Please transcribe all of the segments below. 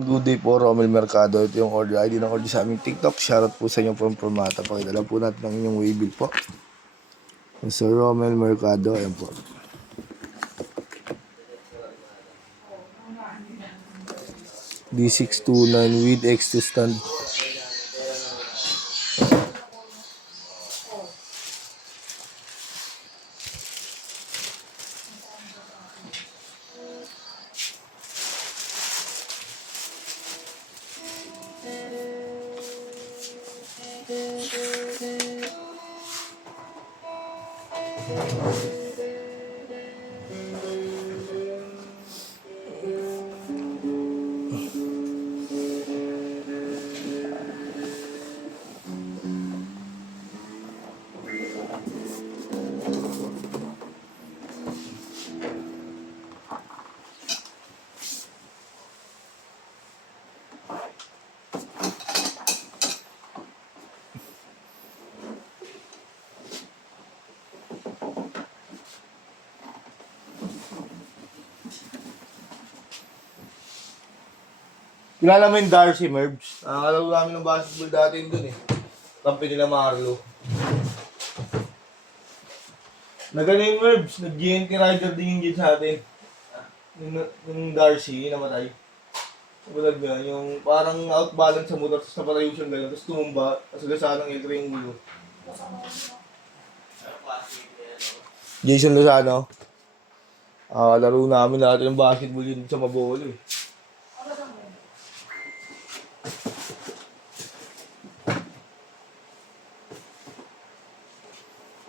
Good day po, Romel Mercado. Ito yung order ID ng order sa aming TikTok. Shoutout po sa inyo from Formata. Pakidala po natin ang inyong waybill po. Sir Romel Mercado. Ayan po. D629 with X2 stand. Kilala mo yung Darcy Merbs? Nakalaro namin ng basketball dati dun eh. Kampi nila Marlo. Nagano yung Merbs, nag-GNT rider din yung dyan sa atin. Yung Darcy, namatay. Bulag niya, yung parang outbalance sa motor, tapos napatay yung siyang gano'n, tapos tumumba, tapos gasaan ng entry yung ulo. Jason Lozano. Laro namin natin ng basketball yun sa Mabolo eh.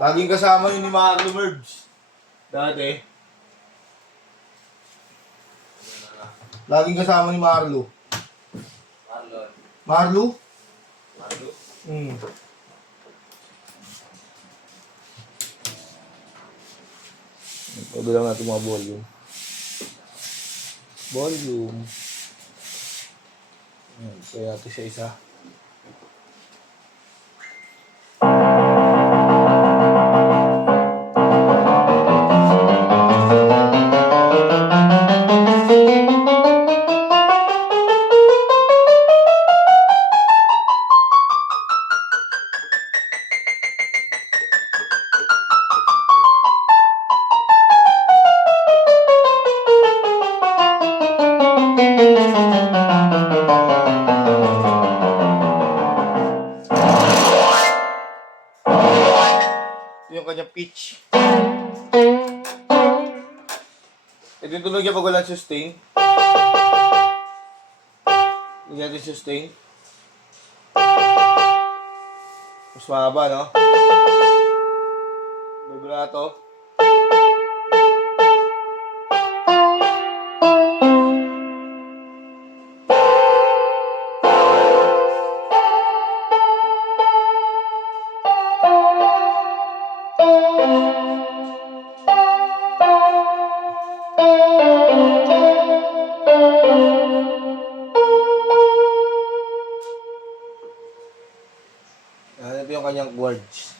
Laging kasama yun ni Marlo Merbs. Dati. Laging kasama ni Marlo. Marlo? Marlo? Pwede lang natin mga volume. Volume. Kaya natin siya isa. Yung kanyang pitch. Ito yung tunog niya pag walang sustain. Lagyan natin sustain. Mas mahaba, no? Vibrato. Ito yung kanyang chords.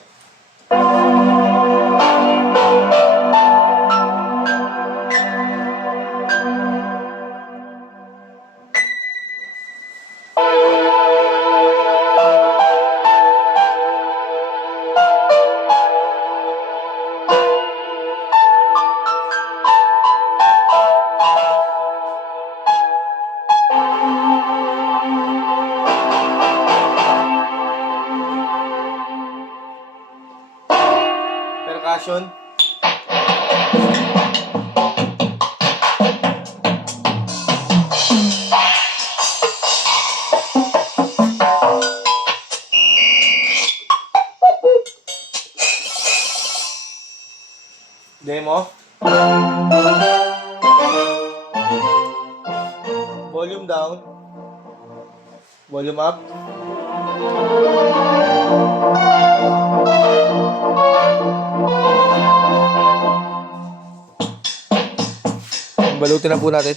Percussion. Demo. Volume down. Volume up. Balutin na po natin.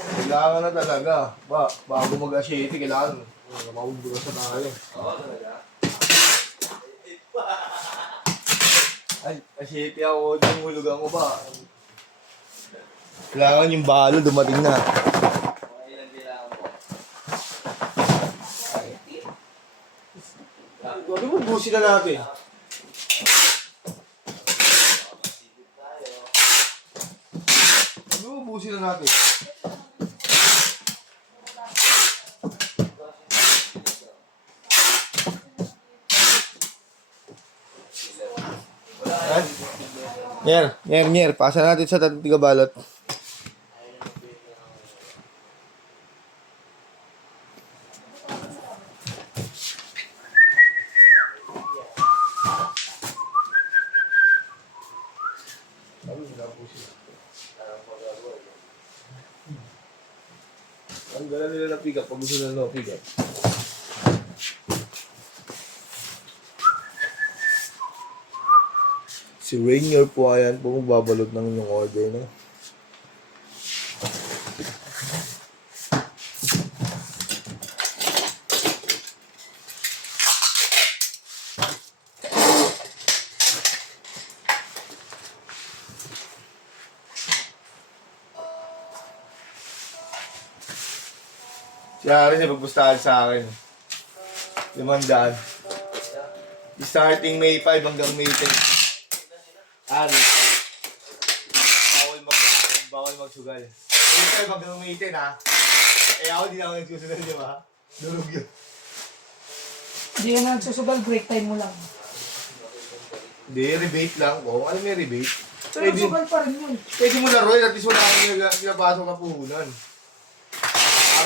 Kailangan na talaga. Bago mag-asyete, kailangan. Mabubulas na tayo. Oo, talaga. Ay, asyete ako. Yung hulugan ko ba? Kailangan yung balo dumating na. Ilan bilang mo? Ano mo, busin na natin. Ano mo, busin na natin. Nyer, pasa natin sa tiga balot. Ang gala nila ng pick-up, pag gusto nila ng pick-up. Si Rainier po ayan po magbabalot ng inyong order na. Si Aaron yung pagpustahan sa akin. 500. Starting May 5 hanggang May 10. Ari. Bawal magsugal. May 5 hanggang May 10 ha. Eh ako di na ako nagsusugal, di ba? Durog yun. Hindi ka na nagsusugal, break time mo lang. Hindi, rebate lang po. Ano may rebate? So, nagsugal pa rin yun. Pwede mo laruin at least wala kang pinapasok na puhunan.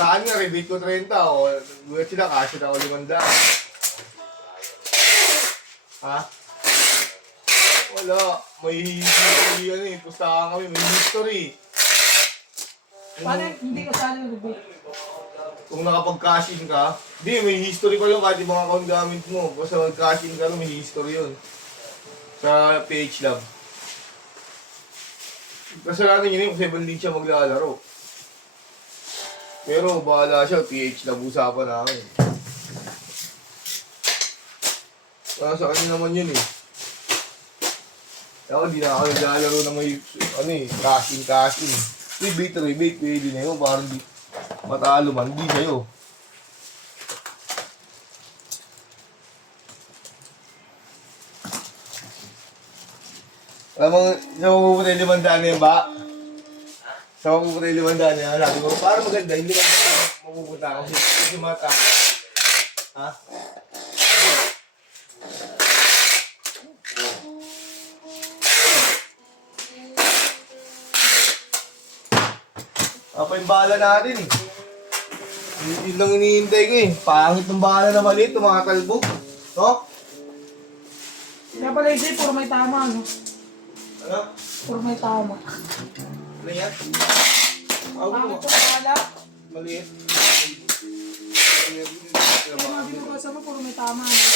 Araan nga, rebate ko 30 o. Gulat sila, kasi na ako 500. Ha? Wala. May history ano eh. Pustahan kami, may history. Paano hindi ka sana nag-break? Kung nakapag-cash in ka, hindi, may history pa yun kahit yung mga account gamit mo. Basta mag-cash in ka, may history yun. Sa PH Lab. Kasalanan yun yung 7 league siya maglalaro. Pero bahala siya, PH Lab usapan namin. Sa kanya naman yun eh. Ako di na ako naglalaro na may ano eh, cash in. Rebate, pwede na yun. Parang di matalo man, di sa'yo. Alam mo, sa mapupunta yung 500 na yun ba? Sa mapupunta yung 500 na yun, sabi ko, parang maganda, hindi ka mapupunta ako kasi mata. Ha? Apa yung bala natin eh. Yun lang hinihintay ko eh. Pangit ng bala na maliit, tumakalbo. No? Kaya pala isip, puro may tama, no? Ano? Puro may tama. Ano yan? Bakit po wala? Maliit. Kaya mga binubasa mo, puro may tama, no?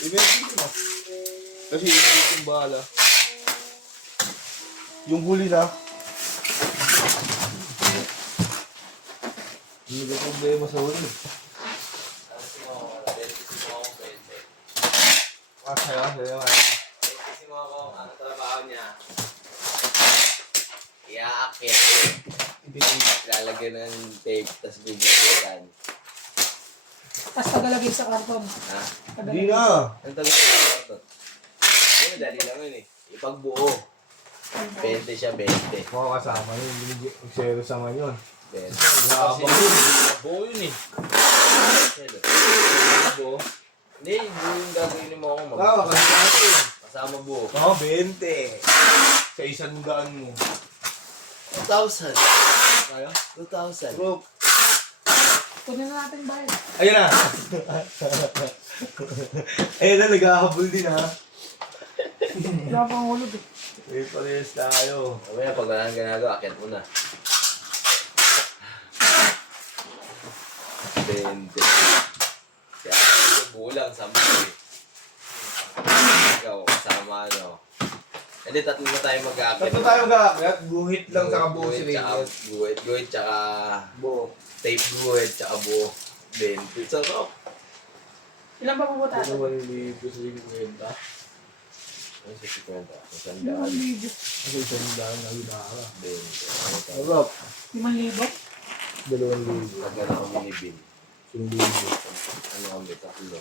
I-mention ko na. Kasi yung bala. Yung huli na. Hindi ka problema sa huli. Saya naman. Kasi mo ako, ang trabaho niya, iaakyat. Lalagyan ng tape, tapos bibigyan. Tapos tagalagay sa karton. Ha? Hindi na. Ang tagal ko ito. Yun, dali lang yun eh. Ipagbuo. 20 siya, 20. Mga kasama yun. Zero sa man yun. 20. Habang yun. Buo yun eh. Buo. Hindi, yung gagawin mo ako kasi natin. kasama buo. 20. Sa 100 mo. 2,000. Kaya? 2,000. Bro. Kunin na natin bayad. Ayun na. Ayun na, nag-ahabol din ha. Wala pang hulog eh. May parehas tayo. Mamaya, pag wala nang ginagawa, akyat mo na. 20. Kaya buo lang, 10. Ikaw, kasama ano. Hindi, tatlo na tayo mag-aakit. Tatlo tayo mag-aakyat, guhit lang sa kabuo si Ranger. Guhit, tsaka Buo. tape guhit, tsaka buo. 20. So, Ilan ba pupunta? Ano ba yung libo sa yung kwenta? ano sa 50? Isang Limang daan. libo. Kasi isang daan na ginara. 20. Sarap. 5,000? 2,000. Pagka na kami ni Bill. Isang libo. Ano kami, tatlo.